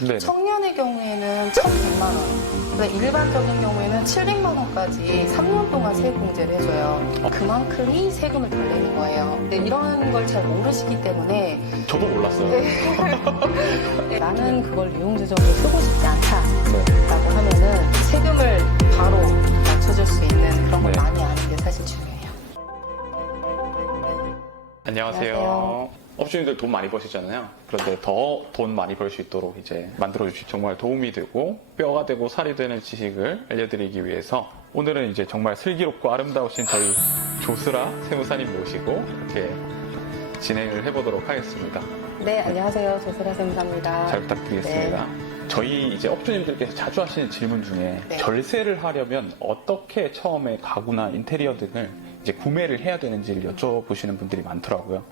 네네. 청년의 경우에는 1,100만 원, 일반적인 경우에는 700만 원까지 3년 동안 세액공제를 해줘요. 그만큼이 세금을 덜 내는 거예요. 근데 이런 걸 잘 모르시기 때문에 저도 몰랐어요. 네, 나는 그걸 이용주점으로 쓰고 싶지 않다라고 네. 하면은 세금을 바로 낮춰줄 수 있는 그런 걸 네. 많이 아는 게 사실 중요해요. 안녕하세요. 안녕하세요. 업주님들 돈 많이 버시잖아요. 그런데 더 돈 많이 벌 수 있도록 이제 만들어주시 정말 도움이 되고 뼈가 되고 살이 되는 지식을 알려드리기 위해서 오늘은 이제 정말 슬기롭고 아름다우신 저희 조스라 세무사님 모시고 이렇게 진행을 해보도록 하겠습니다. 네, 안녕하세요. 조스라 세무사입니다. 잘 부탁드리겠습니다. 저희 이제 업주님들께서 자주 하시는 질문 중에 네. 절세를 하려면 어떻게 처음에 가구나 인테리어 등을 이제 구매를 해야 되는지를 여쭤보시는 분들이 많더라고요.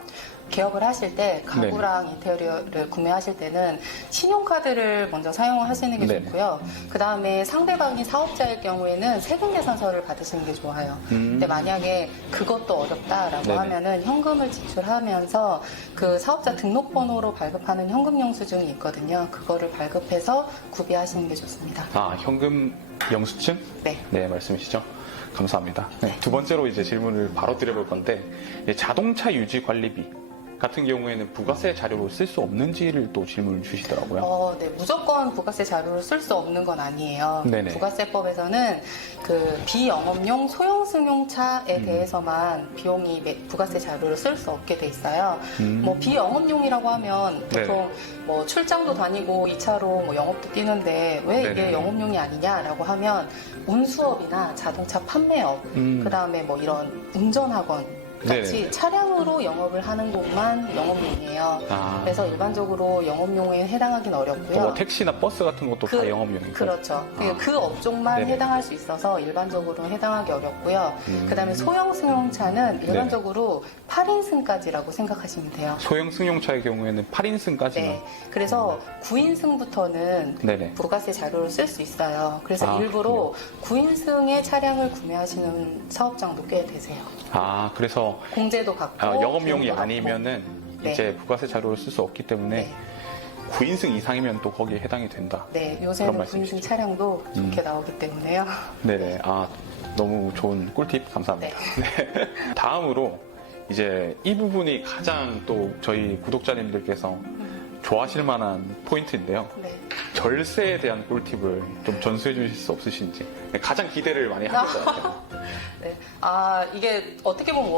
개업을 하실 때 가구랑 인테리어를 구매하실 때는 신용카드를 먼저 사용을 하시는 게 네네. 좋고요. 그 다음에 상대방이 사업자일 경우에는 세금 계산서를 받으시는 게 좋아요. 근데 만약에 그것도 어렵다라고 네네. 하면은 현금을 지출하면서 그 사업자 등록번호로 발급하는 현금 영수증이 있거든요. 그거를 발급해서 구비하시는 게 좋습니다. 아, 현금 영수증? 네. 네, 말씀이시죠? 감사합니다. 네, 두 번째로 이제 질문을 바로 드려볼 건데, 자동차 유지 관리비 같은 경우에는 부가세 자료로 쓸 수 없는지를 또 질문을 주시더라고요. 네, 무조건 부가세 자료를 쓸 수 없는 건 아니에요. 네네. 부가세법에서는 그 비영업용 소형 승용차에 대해서만 비용이 부가세 자료를 쓸 수 없게 돼 있어요. 뭐 비영업용이라고 하면 보통 뭐 출장도 다니고 2차로 뭐 영업도 뛰는데 왜 이게 네네. 영업용이 아니냐라고 하면 운수업이나 자동차 판매업, 그다음에 뭐 이런 운전학원 같이 네네. 차량으로 영업을 하는 곳만 영업용이에요. 아. 그래서 일반적으로 영업용에 해당하기는 어렵고요. 뭐 택시나 버스 같은 것도 다 영업용인가요? 그렇죠. 그 업종만 네네. 해당할 수 있어서 일반적으로는 해당하기 어렵고요. 그다음에 소형 승용차는 일반적으로 8인승까지라고 생각하시면 돼요. 소형 승용차의 경우에는 8인승까지만. 네. 그래서 9인승부터는 네네. 부가세 자료를 쓸 수 있어요. 그래서 아, 일부러 9인승의 차량을 구매하시는 사업장도 꽤 되세요. 아, 그래서 공제도 받고 영업용이 비용도 아니면은 네. 이제 부가세 자료를 쓸 수 없기 때문에 네. 9인승 이상이면 또 거기에 해당이 된다. 네, 그런 요새는 말씀이시죠? 9인승 차량도 좋게 나오기 때문에요. 네네. 아, 너무 좋은 꿀팁 감사합니다. 네. 다음으로 이제 이 부분이 가장 또 저희 구독자님들께서 좋아하실 만한 포인트인데요. 네. 절세에 대한 꿀팁을 좀 전수해 주실 수 없으신지. 가장 기대를 많이 하실 것 같아요. 네. 이게 어떻게 보면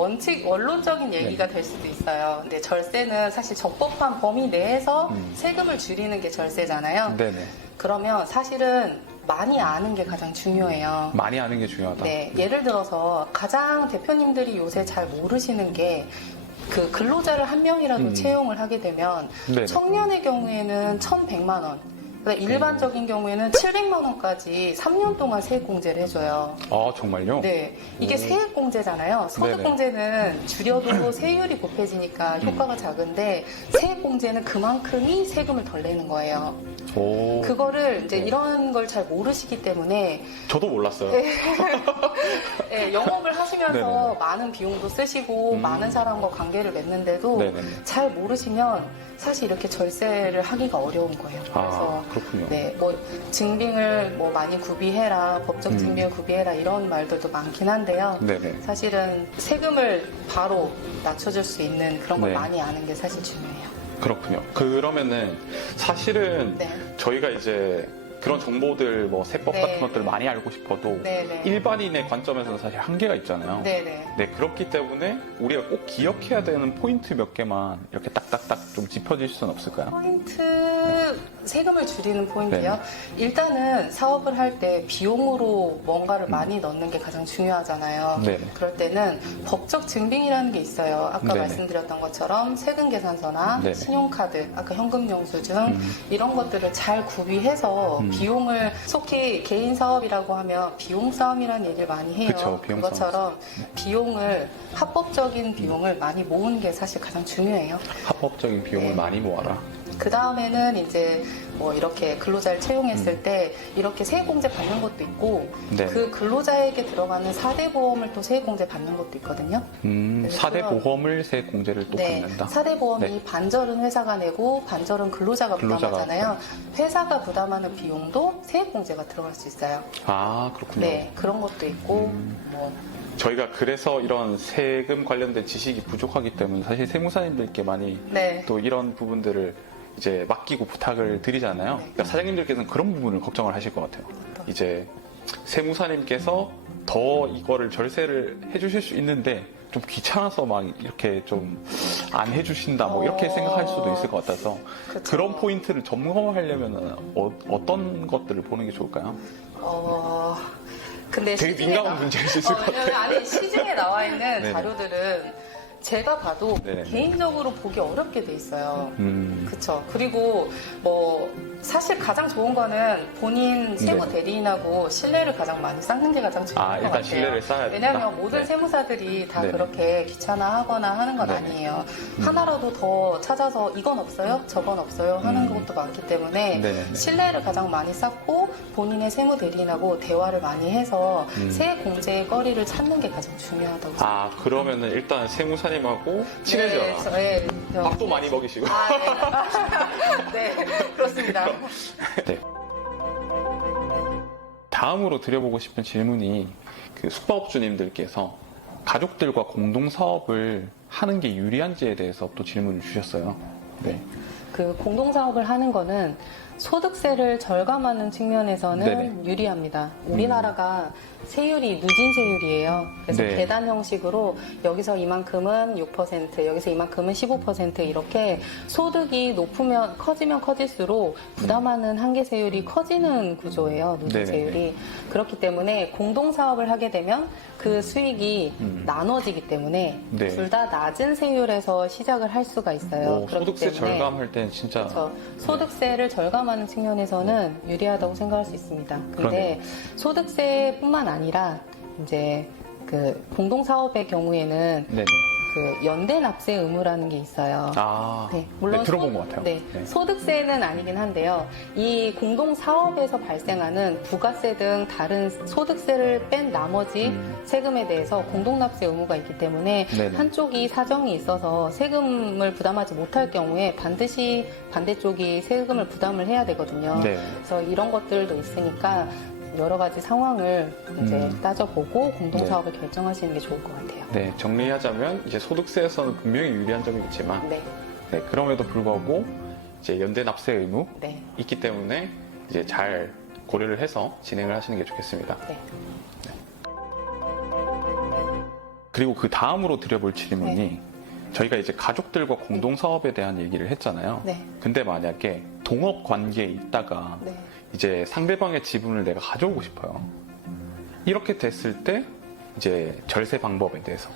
원론적인 얘기가 될 수도 있어요. 근데 절세는 사실 적법한 범위 내에서 세금을 줄이는 게 절세잖아요. 네네. 그러면 사실은 많이 아는 게 가장 중요해요. 많이 아는 게 중요하다. 네. 예를 들어서 가장 대표님들이 요새 잘 모르시는 게 그 근로자를 한 명이라도 채용을 하게 되면 네네. 청년의 경우에는 1,100만 원, 일반적인 경우에는 700만 원까지 3년 동안 세액공제를 해줘요. 아, 정말요? 네, 이게 세액공제잖아요. 소득공제는 줄여도 세율이 곱해지니까 효과가 작은데 세액공제는 그만큼이 세금을 덜 내는 거예요. 오. 그거를 이제 이런 걸 잘 모르시기 때문에 저도 몰랐어요. 네, 영업을 하시면서 네네네. 많은 비용도 쓰시고 많은 사람과 관계를 맺는데도 네네네. 잘 모르시면 사실 이렇게 절세를 하기가 어려운 거예요. 그래서 그렇군요. 네, 뭐 증빙을 뭐 많이 구비해라, 법적 증빙을 구비해라 이런 말들도 많긴 한데요. 네네. 사실은 세금을 바로 낮춰줄 수 있는 그런 걸 네. 많이 아는 게 사실 중요해요. 그렇군요. 그러면은 사실은 네. 저희가 이제 그런 정보들, 뭐 세법 네. 같은 것들 많이 알고 싶어도 네네. 일반인의 관점에서는 사실 한계가 있잖아요. 네네. 네, 그렇기 때문에 우리가 꼭 기억해야 되는 포인트 몇 개만 이렇게 딱딱딱 좀 짚어주실 수는 없을까요? 포인트, 세금을 줄이는 포인트요? 일단은 사업을 할 때 비용으로 뭔가를 많이 넣는 게 가장 중요하잖아요. 네네. 그럴 때는 법적 증빙이라는 게 있어요. 아까 네네. 말씀드렸던 것처럼 세금 계산서나 네네. 신용카드, 아까 현금 영수증 이런 것들을 잘 구비해서 비용을 속히 개인 사업이라고 하면 비용 싸움이라는 얘기를 많이 해요. 그쵸, 비용 그것처럼 비용을 합법적인 비용을 많이 모으는 게 사실 가장 중요해요. 합법적인 비용을 네. 많이 모아라. 그 다음에는 이제 뭐 이렇게 근로자를 채용했을 때 이렇게 세액공제 받는 것도 있고 네. 그 근로자에게 들어가는 4대 보험을 또 세액공제 받는 것도 있거든요. 4대 보험을 세액공제를 또 네, 받는다? 4대 보험이 네. 반절은 회사가 내고 반절은 근로자가 부담하잖아요. 회사가 부담하는 비용도 세액공제가 들어갈 수 있어요. 아, 그렇군요. 네, 그런 것도 있고 뭐 저희가 그래서 이런 세금 관련된 지식이 부족하기 때문에 사실 세무사님들께 많이 네. 또 이런 부분들을 이제 맡기고 부탁을 드리잖아요. 그러니까 사장님들께서는 그런 부분을 걱정을 하실 것 같아요. 이제 세무사님께서 더 이거를 절세를 해주실 수 있는데 좀 귀찮아서 막 이렇게 좀 안 해주신다 뭐 이렇게 생각할 수도 있을 것 같아서 그쵸. 그런 포인트를 점검하려면 어떤 것들을 보는 게 좋을까요? 근데 되게 시중에 민감한 문제일 수 있을 것 왜냐면 아니 시중에 나와 있는 네네. 자료들은 제가 봐도 네네. 개인적으로 보기 어렵게 돼 있어요. 그쵸. 그리고 뭐 사실 가장 좋은 거는 본인 세무 네. 대리인하고 신뢰를 가장 많이 쌓는 게 가장 중요한 것 일단 같아요. 신뢰를 쌓아야 된다. 왜냐하면 모든 네. 세무사들이 다 네네. 그렇게 귀찮아하거나 하는 건 네네. 아니에요. 하나라도 더 찾아서 이건 없어요, 저건 없어요 하는 것도 많기 때문에 네네네. 신뢰를 가장 많이 쌓고 본인의 세무 대리인하고 대화를 많이 해서 세액 공제의 거리를 찾는 게 가장 중요하다고 생각해요. 그러면은 일단 세무사님하고 친해져라. 네, 밥도 많이 먹이시고. 네. 네, 그렇습니다. 네. 다음으로 드려보고 싶은 질문이 그 숙박업주님들께서 가족들과 공동 사업을 하는 게 유리한지에 대해서 또 질문을 주셨어요. 네. 그 공동사업을 하는 거는 소득세를 절감하는 측면에서는 네네. 유리합니다. 우리나라가 세율이 누진 세율이에요. 그래서 네. 계단 형식으로 여기서 이만큼은 6%, 여기서 이만큼은 15% 이렇게 소득이 커지면 커질수록 부담하는 한계 세율이 커지는 구조예요. 누진 네네네. 세율이. 그렇기 때문에 공동사업을 하게 되면 그 수익이 나눠지기 때문에 네. 둘 다 낮은 세율에서 시작을 할 수가 있어요. 그렇기 소득세 때문에 절감할 때는 진짜 그렇죠. 소득세를 절감하는 측면에서는 유리하다고 생각할 수 있습니다. 근데 그러네요. 소득세뿐만 아니라 이제 그 공동사업의 경우에는 네네. 그 연대 납세 의무라는 게 있어요. 네, 물론 들어본 것 같아요. 네, 소득세는 아니긴 한데요. 이 공동사업에서 발생하는 부가세 등 다른 소득세를 뺀 나머지 세금에 대해서 공동납세 의무가 있기 때문에 네네. 한쪽이 사정이 있어서 세금을 부담하지 못할 경우에 반드시 반대쪽이 세금을 부담을 해야 되거든요. 네. 그래서 이런 것들도 있으니까 여러 가지 상황을 이제 따져보고 공동사업을 결정하시는 게 좋을 것 같아요. 네, 정리하자면 이제 소득세에서는 분명히 유리한 점이 있지만 네, 그럼에도 불구하고 이제 연대 납세 의무 네, 있기 때문에 이제 잘 고려를 해서 진행을 하시는 게 좋겠습니다. 네. 그리고 그 다음으로 드려볼 질문이 네. 저희가 이제 가족들과 공동 사업에 대한 얘기를 했잖아요. 네. 근데 만약에 동업 관계에 있다가 네. 이제 상대방의 지분을 내가 가져오고 싶어요. 이렇게 됐을 때 이제 절세 방법에 대해서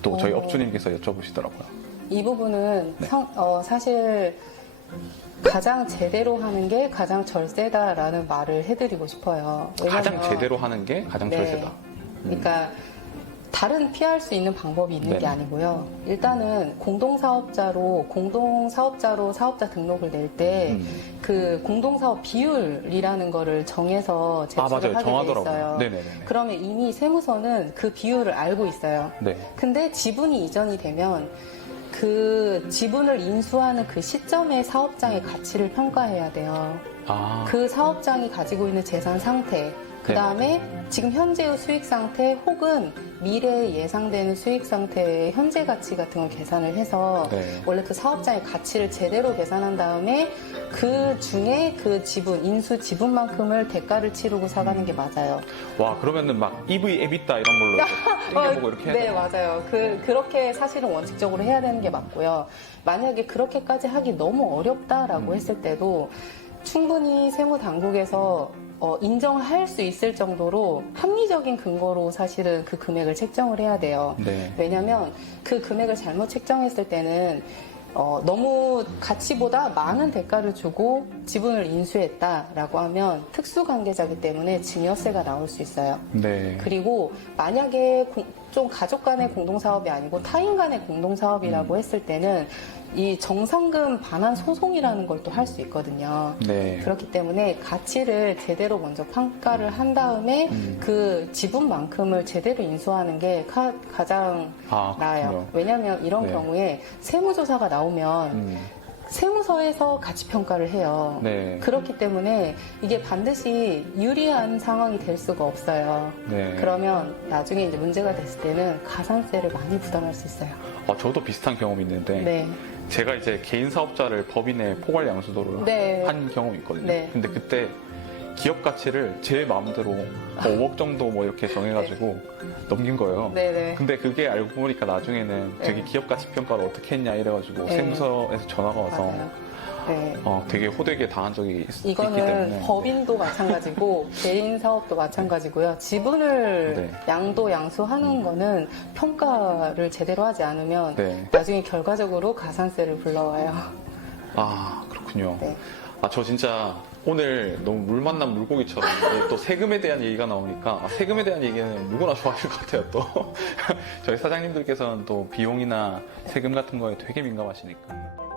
또 저희 업주님께서 여쭤보시더라고요. 이 부분은 네. 사실 가장 제대로 하는 게 가장 절세다라는 말을 해드리고 싶어요. 가장 왜냐면- 제대로 하는 게 가장 네. 절세다. 그러니까 다른 피할 수 있는 방법이 있는 게 네네. 아니고요. 일단은 공동사업자로 사업자 등록을 낼 때 그 공동사업 비율이라는 거를 정해서 제출을 맞아요. 하게 돼 정하더라고요. 있어요. 네네네. 그러면 이미 세무서는 그 비율을 알고 있어요. 네. 근데 지분이 이전이 되면 그 지분을 인수하는 그 시점에 사업장의 가치를 평가해야 돼요. 그 사업장이 가지고 있는 재산 상태, 그 다음에 지금 현재의 수익 상태 혹은 미래에 예상되는 수익 상태의 현재 가치 같은 걸 계산을 해서 네. 원래 그 사업장의 가치를 제대로 계산한 다음에 그 중에 그 지분, 인수 지분만큼을 대가를 치르고 사가는 게 맞아요. 와, 그러면은 막 EV, EBITDA 이런 걸로 땡겨보고 이렇게 해야 네, 돼요? 맞아요. 그렇게 사실은 원칙적으로 해야 되는 게 맞고요. 만약에 그렇게까지 하기 너무 어렵다라고 했을 때도 충분히 세무당국에서 인정할 수 있을 정도로 합리적인 근거로 사실은 그 금액을 책정을 해야 돼요. 네. 왜냐하면 그 금액을 잘못 책정했을 때는 너무 가치보다 많은 대가를 주고 지분을 인수했다라고 하면 특수관계자이기 때문에 증여세가 나올 수 있어요. 네. 그리고 만약에 좀 가족 간의 공동사업이 아니고 타인 간의 공동사업이라고 했을 때는 이 정상금 반환 소송이라는 걸 또 할 수 있거든요. 네. 그렇기 때문에 가치를 제대로 먼저 평가를 한 다음에 그 지분만큼을 제대로 인수하는 게 가장 나아요. 그렇군요. 왜냐하면 이런 네. 경우에 세무조사가 나오면 세무서에서 가치 평가를 해요. 네. 그렇기 때문에 이게 반드시 유리한 상황이 될 수가 없어요. 네. 그러면 나중에 이제 문제가 됐을 때는 가산세를 많이 부담할 수 있어요. 저도 비슷한 경험이 있는데 네. 제가 이제 개인 사업자를 법인에 포괄 양수도를 네. 한 경험이 있거든요. 네. 근데 그때 기업 가치를 제 마음대로 5억 정도 뭐 이렇게 정해가지고 넘긴 거예요. 네네. 근데 그게 알고 보니까 나중에는 되게 기업 가치 평가를 어떻게 했냐 이래가지고 네. 세무서에서 전화가 와서 맞아요. 네. 되게 호되게 당한 적이 있기 이거는 때문에 법인도 마찬가지고 개인 사업도 마찬가지고요. 지분을 네. 양도 양수하는 거는 평가를 제대로 하지 않으면 네. 나중에 결과적으로 가산세를 불러와요. 그렇군요. 네. 저 진짜 오늘 너무 물 만난 물고기처럼 이제 또 세금에 대한 얘기가 나오니까 세금에 대한 얘기는 누구나 좋아하실 것 같아요. 또 저희 사장님들께서는 또 비용이나 세금 같은 거에 되게 민감하시니까.